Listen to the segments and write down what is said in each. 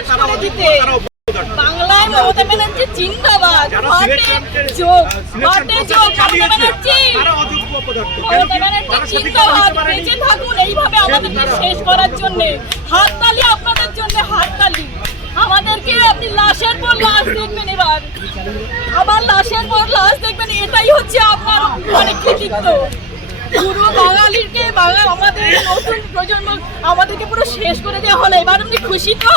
আছে করে দিতে। বাংলায় মমতা ব্যানার্জি জিন্দাবাদ। যোগ যোগ মমতা ব্যানার্জি। মমতা ব্যানার্জি জিন্দাবাদ। বেঁচে থাকুন এইভাবে আমাদেরকে শেষ করার জন্য হাততালি আপনাদের জন্য হাততালি। আমাদেরকে আপনি লাশের পর লাশ দেখবেন এবার। আবার লাশের পর লাশ দেখবেন এটাই হচ্ছে আপনার মানে কৃতিত্ব। পুরো বাঙালিকে বাঙাল আমাদের নতুন প্রজন্ম আমাদেরকে পুরো শেষ করে দেওয়া হলো। এবার আপনি খুশি তো?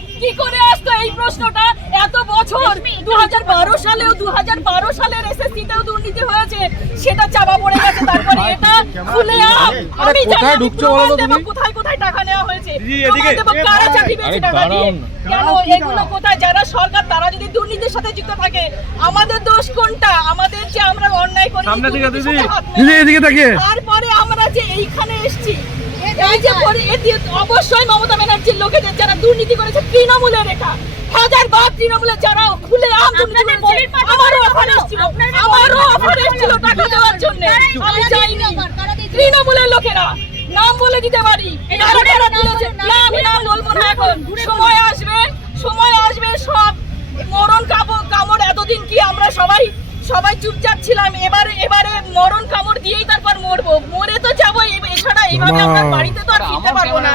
কি করে আসতো এই প্রশ্নটা? এত বছর দু হাজার বারো সালেও দু হাজার বারো সালের এসএসসি তেও দুর্নীতি হয়েছে সেটা চাপা পড়ে গেছে তারপরে এটা খুলে আম আমি জানি কোথায় ঢুকছো প্রমাণ বলো দেবো তুমি? কোথায় কোথায় টাকা নেওয়া হয়েছে? প্রমাণ এদিকে। দেবো কারা চাকরি পেয়েছে টাকা দিয়ে? কেন এগুলো কোথায়? যারা সরকার তারা যদি দুর্নীতির সাথে যুক্ত থাকে আমাদের দোষ কোনটা? আমাদের যে আমরা অন্যায় করি সামনে দিকে দিদি। এদিকে তারপরে আমরা যে এইখানে এসেছি এই যে অবশ্যই মমতা ব্যানার্জির লোকেদের যারা দুর্নীতি করেছে তৃণমূলের এটা হাজার বার তৃণমূলের যারা খুলে আম দুর্নীতি আমারও অফার এসেছিল। আমারও অফার এসেছিল টাকা দেওয়ার জন্য। আমি যাইনি। তৃণমূলের লোকেরা নাম বলে দিতে পারি। কারা কারা দিয়েছে? না আমি নাম বলব না এখন। সময় আসবে সময় আসবে সব। মরণ কামড় কামড় এতদিন কি আমরা সবাই সবাই চুপচাপ ছিলাম? এবারে এবারে মরণ কামড় দিয়েই তারপর মরবো। মরে তো যাব এছাড়া এইভাবে আমরা বাড়িতে তো আর ফিরতে পারব না।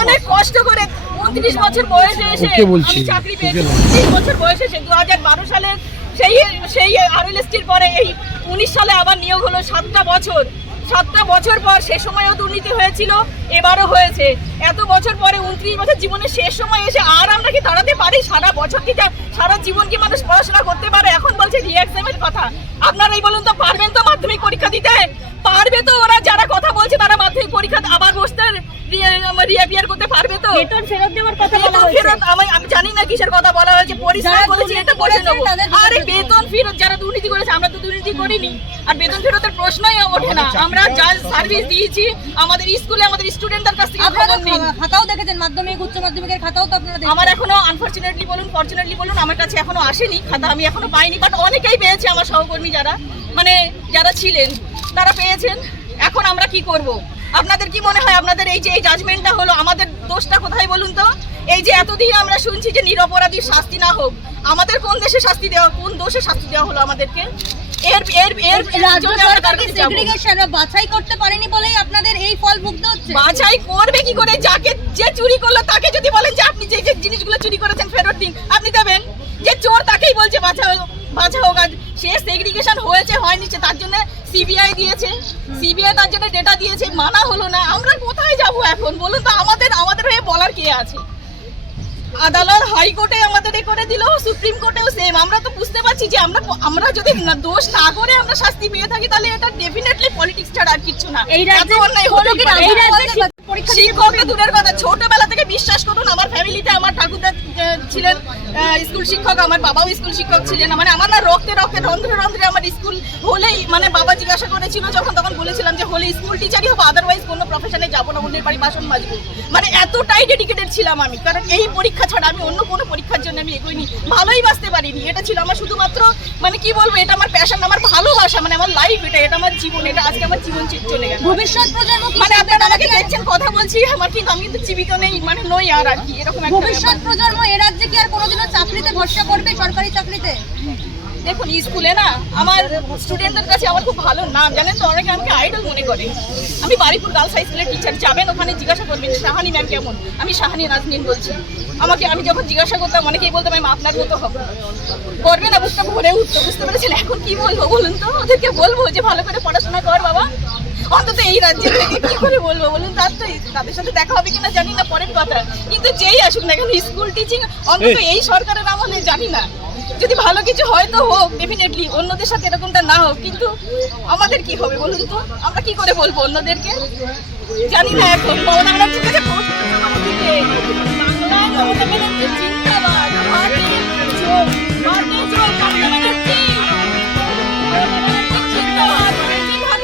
অনেক কষ্ট করে উনত্রিশ বছর বয়সে এসে আমি চাকরি পেয়েছি। উনত্রিশ বছর বয়সে এসে দু হাজার বারো সালের সেই সেই আরএলএসটির পরে এই উনিশ সালে আবার নিয়োগ হলো সাতটা বছর। সাতটা বছর পর সে সময়ও দুর্নীতি হয়েছিল এবারও হয়েছে। এত বছর পরে উনত্রিশ বছর জীবনের শেষ সময় এসে আর আমরা কি দাঁড়াতে পারি? সারা বছর কি সারা জীবন কি মানুষ পড়াশোনা করতে পারে? এখন বলছে রিএক্সামের কথা। আপনারাই বলুন তো পারবেন তো মাধ্যমিক পরীক্ষা দিতে? পারবে তো ওরা যারা কথা বলছে তারা মাধ্যমিক পরীক্ষা আবার বসতে রিঅ্যাপিয়ার করতে পারবে তো? বেতন ফেরত দেওয়ার কথা বলা হয়েছে। ফেরত? আমি আমি জানি না কিসের কথা বলা হয়েছে পরিষ্কার বলেছি এটা করেছে নেব। আরে বেতন ফেরত যারা দুর্নীতি করেছে আমরা তো দুর্নীতি করিনি। আর বেতন ফেরতের প্রশ্নই ওঠে না। আমরা যা সার্ভিস দিয়েছি আমাদের স্কুলে আমাদের স্টুডেন্টদের কাছ থেকে আপনারা খবর নিন খাতাও দেখেছেন মাধ্যমিক উচ্চ মাধ্যমিকের খাতাও তো আপনারা দেখেছেন। আমার এখনও আনফরচুনেটলি বলুন ফরচুনেটলি বলুন আমার কাছে এখনও আসেনি খাতা। আমি এখনও পাইনি বাট অনেকেই পেয়েছে আমার সহকর্মী যারা। মানে যারা ছিলেন তারা পেয়েছেন। এখন আমরা কি করব? আপনাদের কি মনে হয় আপনাদের এই যে এই জাজমেন্টটা হলো? আমাদের দোষটা কোথায় বলুন তো? এই যে এতদিন আমরা শুনছি যে নিরপরাধীর শাস্তি না হোক আমাদের কোন দেশে শাস্তি দেওয়া কোন দোষে শাস্তি দেওয়া হলো আমাদেরকে? এর এর এর বাছাই করতে পারেনি বলেই আপনাদের এই ফল ভুগতে হচ্ছে? বাছাই করবে কি করে? যাকে যে চুরি করল তাকে যদি বলেন যে আপনি যে যে জিনিসগুলো চুরি করেছেন ফেরত দিন আপনি দেবেন? যে চোর তাকেই বলছে বাছা বাছা হোক আর সে সেগ্রিগেশন হয়েছে হয়নি সে তার জন্য সিবিআই দিয়েছে সিবিআই তার জন্য ডেটা দিয়েছে মানা হলো না। আমরা কোথায় যাব এখন? বলুন তো আমাদের আমাদের হয়ে বলার কে আছে? আদালত হাইকোর্টে আমাদের এ করে দিল সুপ্রিম কোর্টেও সেম আমরা তো বুঝতে পারছি যে আমরা আমরা যদি দোষ না করে আমরা শাস্তি পেয়ে থাকি তাহলে এটা ডেফিনেটলি পলিটিক্স ছাড়া আর কিছু না। এই রাজ্যে অন্যায় হলো কি এই রাজ্যে শিক্ষক দূরের কথা। ছোটবেলা থেকে বিশ্বাস করুন আমার ফ্যামিলিতে আমার ঠাকুরদা ছিলেন স্কুল শিক্ষক আমার বাবাও স্কুল শিক্ষক ছিলেন। মানে আমার না রক্তে রক্তে রন্ধ্রে রন্ধ্রে আমার স্কুল হলেই মানে বাবা জিজ্ঞাসা করেছিল যখন তখন বলেছিলাম যে হলে স্কুল টিচারই হব আদারওয়াইজ কোনো প্রফেশনে যাব না অন্যের বাড়ি বাসন মাজবো। মানে এতটাই ডেডিকেটেড ছিলাম আমি কারণ এই পরীক্ষা ছাড়া আমি অন্য কোনো পরীক্ষার জন্য আমি এগোইনি ভালোই বাঁচতে পারিনি। এটা ছিল আমার শুধুমাত্র মানে কি বলব এটা আমার প্যাশন আমার ভালোবাসা মানে আমার লাইফ এটা এটা আমার জীবন এটা আজকে আমার জীবন চে- চলে গেছে ভবিষ্যৎ প্রজন্ম মানে? আপনারা আমাকে কথা বলছি, আমার কিন্তু আমি কিন্তু জীবিত নেই মানে নই আর আর কি, এরকম ভবিষ্যৎ প্রজন্ম এ রাজ্যে কি আর কোনোদিনও চাকরিতে ভরসা করবে সরকারি চাকরিতে? দেখুন স্কুলে না আমার স্টুডেন্টদের কাছে আমার খুব ভালো নাম জানেন তো? অনেকে আমাকে আইডল মনে করে। আমি বারিপুর গার্লস হাই স্কুলের টিচার যাবেন ওখানে জিজ্ঞাসা করবেন শাহানি ম্যাম কেমন? আমি শাহানি নাজনীন বলছি। আমাকে আমি যখন জিজ্ঞাসা করতাম অনেকেই বলতাম আমি আপনার মতো হব। করবে না বুকটা ভরে উঠতো বুঝতে পেরেছেন? এখন কি বলব বলুন তো? ওদেরকে বলব যে ভালো করে পড়াশোনা কর বাবা। অন্তত এই রাজ্যে থেকে কি করে বলব বলুন? তার তো তাদের সাথে দেখা হবে কিনা জানি না পরের কথা। কিন্তু যেই আসুক না কেন স্কুল টিচিং অন্তত এই সরকারের আমলে জানি না। যদি ভালো কিছু হয় তো হোক ডেফিনেটলি অন্যদের সাথে এরকমটা না হোক, কিন্তু আমাদের কি হবে বলুন তো? আমরা কি করে বলব অন্যদেরকে? জানি না এখন। মমতা ব্যানার্জির